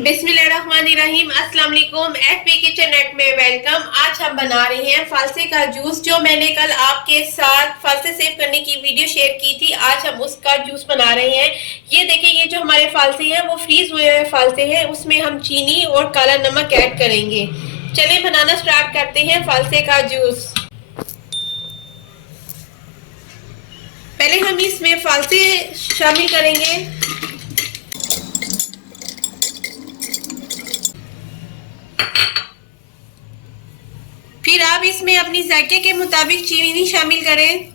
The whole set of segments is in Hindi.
बिस्मिल्लाहिर्रहमानिर्रहीम। अस्सलाम वालेकुम। एफपी किचन नेट में वेलकम। आज हम बना रहे हैं फालसे का जूस। जो मैंने कल आपके साथ फालसे सेव करने की वीडियो शेयर की थी, आज हम उसका जूस बना रहे हैं। ये देखिए, ये जो हमारे फालसे हैं वो फ्रीज हुए हुए फालसे हैं। उसमें हम चीनी और काला नमक ऐड करेंगे। चलिए बनाना स्टार्ट करते हैं फालसे का जूस। पहले हम इसमें फालसे शामिल करेंगे। फिर आप इसमें अपनी जायके के मुताबिक चीनी शामिल करें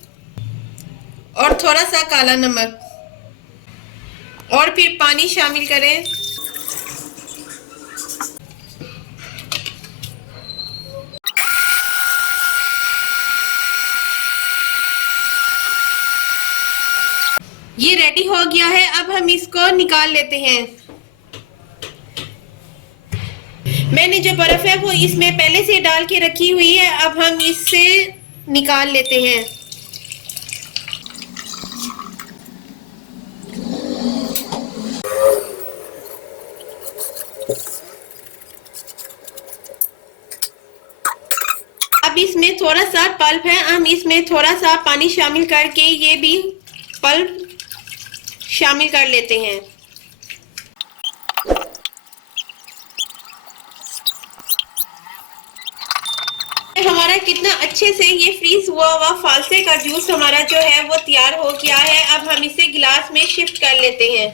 और थोड़ा सा काला नमक, और फिर पानी शामिल करें। ये रेडी हो गया है। अब हम इसको निकाल लेते हैं। मैंने जो बर्फ है वो इसमें पहले से डाल के रखी हुई है। अब हम इससे निकाल लेते हैं। अब इसमें थोड़ा सा पल्प है, हम इसमें थोड़ा सा पानी शामिल करके ये भी पल्प शामिल कर लेते हैं। हमारा कितना अच्छे से ये फ्रीज हुआ हुआ फालसे का जूस हमारा जो है वो तैयार हो गया है। अब हम इसे गिलास में शिफ्ट कर लेते हैं।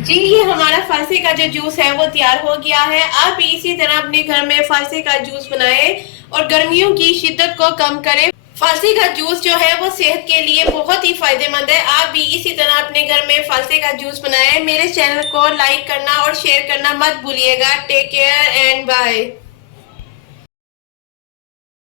जी, ये हमारा फालसे का जो जूस है वो तैयार हो गया है। आप भी इसी तरह अपने घर में फालसे का जूस बनाएं और गर्मियों की शिद्दत को कम करें। फालसे का जूस जो है वो सेहत के लिए बहुत ही फायदेमंद है। आप भी इसी तरह अपने घर में फालसे का जूस बनाएं। मेरे चैनल को लाइक करना और शेयर करना मत भूलिएगा। Take care and bye.